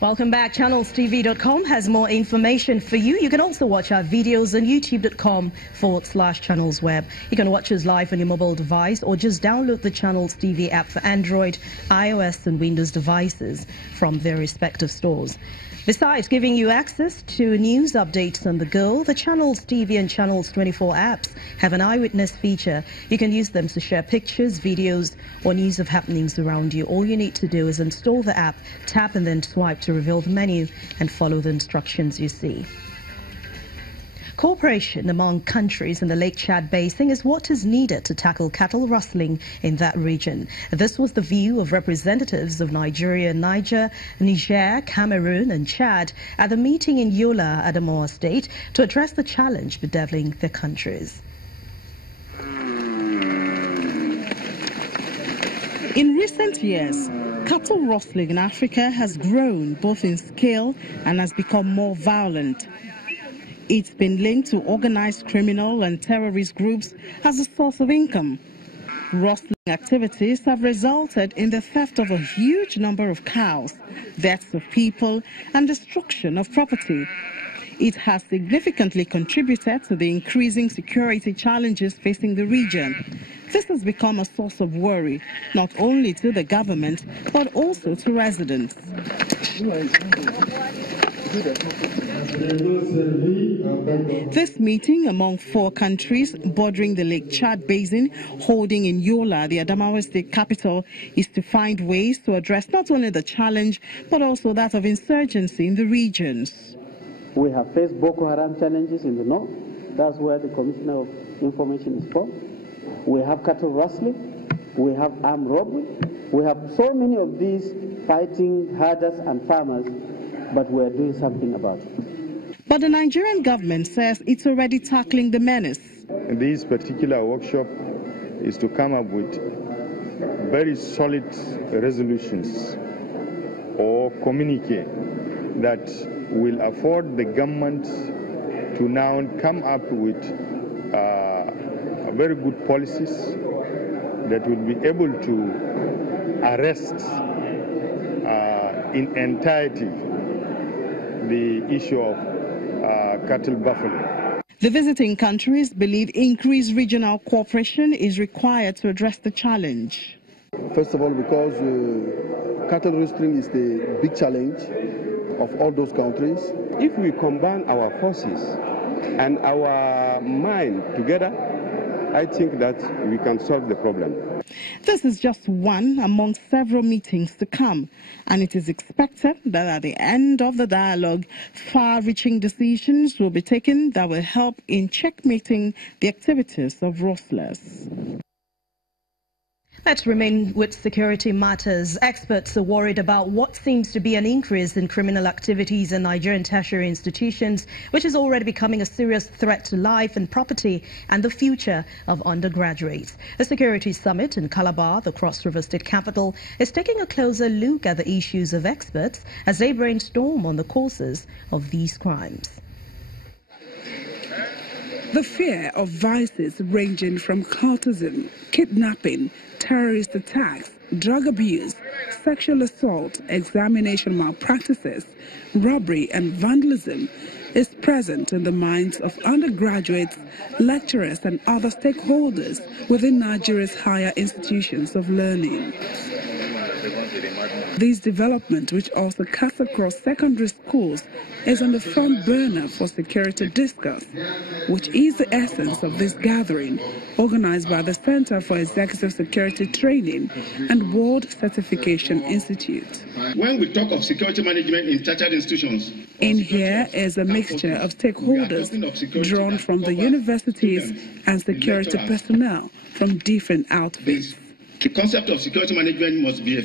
Welcome back. ChannelsTV.com has more information for you. You can also watch our videos on youtube.com/channelsweb. You can watch us live on your mobile device or just download the Channels TV app for Android, iOS and Windows devices from their respective stores. Besides giving you access to news updates on the go, the Channels TV and Channels 24 apps have an eyewitness feature. You can use them to share pictures, videos, or news of happenings around you. All you need to do is install the app, tap and then swipe to reveal the menu and follow the instructions you see. Cooperation among countries in the Lake Chad Basin is what is needed to tackle cattle rustling in that region. This was the view of representatives of Nigeria, Niger, Cameroun and Chad at the meeting in Yola, Adamawa State, to address the challenge bedeviling their countries. In recent years, cattle rustling in Africa has grown both in scale and has become more violent. It's been linked to organized criminal and terrorist groups as a source of income. Rustling activities have resulted in the theft of a huge number of cows, deaths of people, and destruction of property. It has significantly contributed to the increasing security challenges facing the region. This has become a source of worry, not only to the government, but also to residents. This meeting among 4 countries bordering the Lake Chad Basin, holding in Yola, the Adamawa State capital, is to find ways to address not only the challenge, but also that of insurgency in the regions. We have faced Boko Haram challenges in the north. That's where the Commissioner of Information is from. We have cattle rustling. We have armed robbery. We have so many of these fighting herders and farmers, but we're doing something about it. But the Nigerian government says it's already tackling the menace. This particular workshop is to come up with very solid resolutions or communique that will afford the government to now come up with very good policies that will be able to arrest in entirety the issue of cattle buffalo. The visiting countries believe increased regional cooperation is required to address the challenge. First of all, because cattle rustling is the big challenge of all those countries. If we combine our forces and our mind together, I think that we can solve the problem. This is just one among several meetings to come, and it is expected that at the end of the dialogue, far-reaching decisions will be taken that will help in checkmating the activities of rustlers. Let's remain with security matters. Experts are worried about what seems to be an increase in criminal activities in Nigerian tertiary institutions, which is already becoming a serious threat to life and property and the future of undergraduates. A security summit in Calabar, the Cross River State capital, is taking a closer look at the issues of experts as they brainstorm on the causes of these crimes. The fear of vices ranging from cultism, kidnapping, terrorist attacks, drug abuse, sexual assault, examination malpractices, robbery and vandalism is present in the minds of undergraduates, lecturers and other stakeholders within Nigeria's higher institutions of learning. This development, which also cuts across secondary schools, is on the front burner for security discourse, which is the essence of this gathering, organized by the Center for Executive Security Training and World Certification Institute. When we talk of security management in tertiary institutions, in here is a mixture of stakeholders drawn from the universities and security personnel from different outfits. The concept of security management must be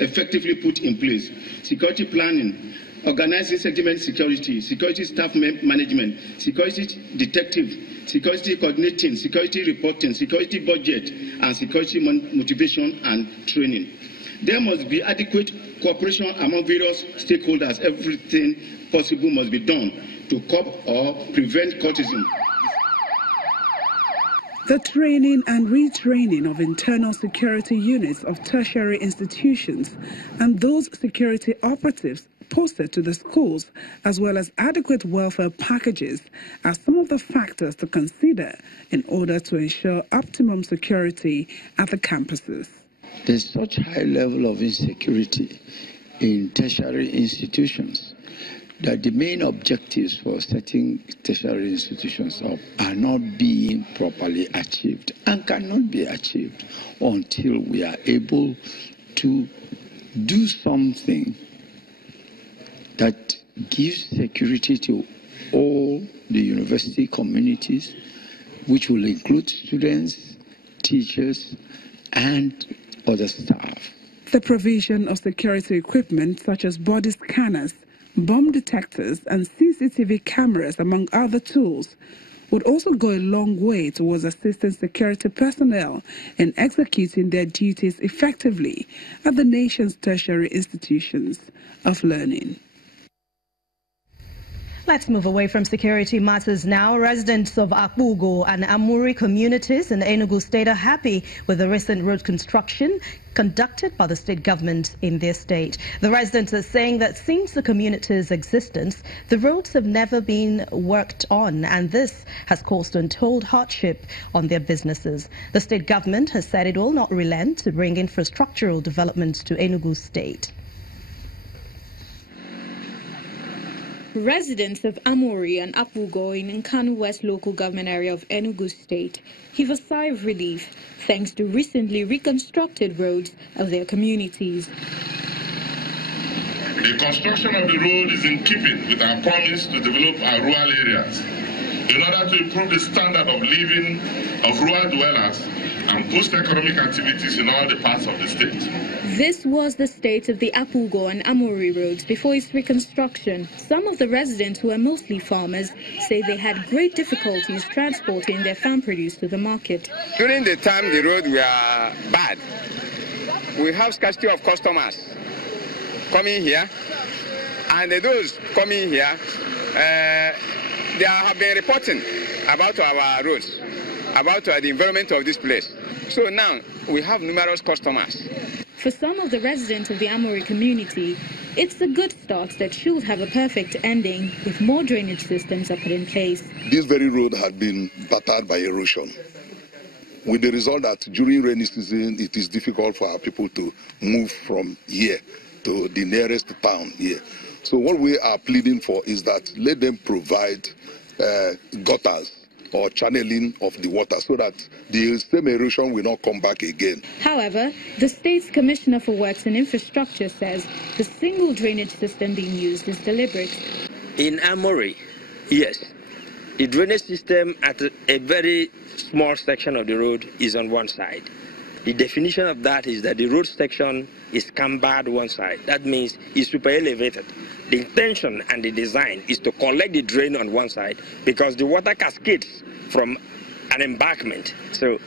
effectively put in place. Security planning, organizing segment security, security staff management, security detective, security coordinating, security reporting, security budget, and security motivation and training. There must be adequate cooperation among various stakeholders. Everything possible must be done to curb or prevent cultism. The training and retraining of internal security units of tertiary institutions and those security operatives posted to the schools, as well as adequate welfare packages, are some of the factors to consider in order to ensure optimum security at the campuses. There's such high level of insecurity in tertiary institutions that the main objectives for setting tertiary institutions up are not being properly achieved and cannot be achieved until we are able to do something that gives security to all the university communities, which will include students, teachers, and other staff. The provision of security equipment such as body scanners, bomb detectors and CCTV cameras, among other tools, would also go a long way towards assisting security personnel in executing their duties effectively at the nation's tertiary institutions of learning. Let's move away from security matters now. Residents of Akbugo and Amuri communities in Enugu State are happy with the recent road construction conducted by the state government in their state. The residents are saying that since the community's existence, the roads have never been worked on, and this has caused untold hardship on their businesses. The state government has said it will not relent to bring infrastructural developments to Enugu State. Residents of Amuri and Akbugo in Nkanu West local government area of Enugu State heave a sigh of relief thanks to recently reconstructed roads of their communities. The construction of the road is in keeping with our promise to develop our rural areas in order to improve the standard of living of rural dwellers and boost economic activities in all the parts of the state. This was the state of the Akbugo and Amuri roads before its reconstruction. Some of the residents, who are mostly farmers, say they had great difficulties transporting their farm produce to the market. During the time the roads were bad, we have scarcity of customers coming here, and those coming here, they have been reporting about our roads, about the environment of this place. So now we have numerous customers. For some of the residents of the Amuri community, it's a good start that should have a perfect ending if more drainage systems are put in place. This very road had been battered by erosion, with the result that during rainy season it is difficult for our people to move from here to the nearest town here. So what we are pleading for is that let them provide gutters or channeling of the water so that the same erosion will not come back again. However, the state's Commissioner for Works and Infrastructure says the single drainage system being used is deliberate. In Amuri, yes, the drainage system at a very small section of the road is on one side. The definition of that is that the road section is cambered one side. That means it's super elevated. The intention and the design is to collect the drain on one side because the water cascades from an embankment. So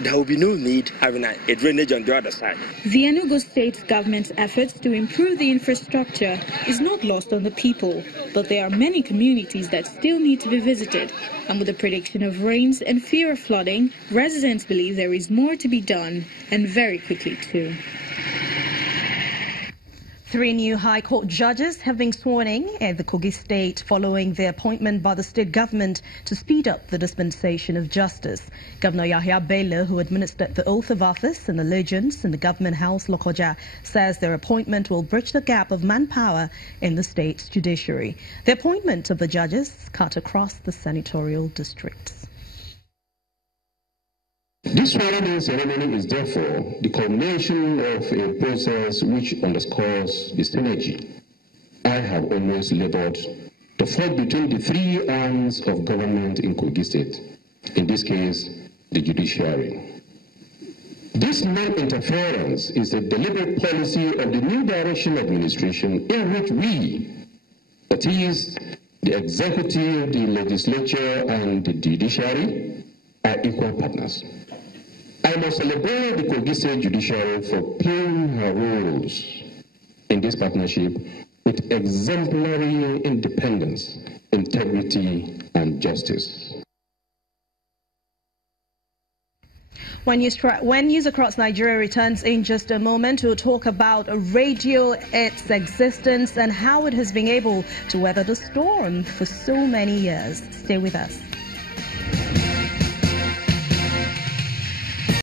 there will be no need having a drainage on the other side. The Enugu State government's efforts to improve the infrastructure is not lost on the people, but there are many communities that still need to be visited. And with the prediction of rains and fear of flooding, residents believe there is more to be done, and very quickly too. 3 new High Court judges have been sworn in at the Kogi State following their appointment by the state government to speed up the dispensation of justice. Governor Yahya Bello, who administered the oath of office and allegiance in the government house Lokoja, says their appointment will bridge the gap of manpower in the state's judiciary. The appointment of the judges cut across the senatorial districts. This swearing-in ceremony is therefore the culmination of a process which underscores the synergy I have always labored to forge between the 3 arms of government in Kogi State, in this case, the judiciary. This non-interference is a deliberate policy of the new direction administration in which we, that is, the executive, the legislature, and the judiciary, are equal partners. I must celebrate the Kogi State Judiciary for playing her roles in this partnership with exemplary independence, integrity, and justice. When News Across Nigeria returns in just a moment, we'll talk about radio, its existence, and how it has been able to weather the storm for so many years. Stay with us.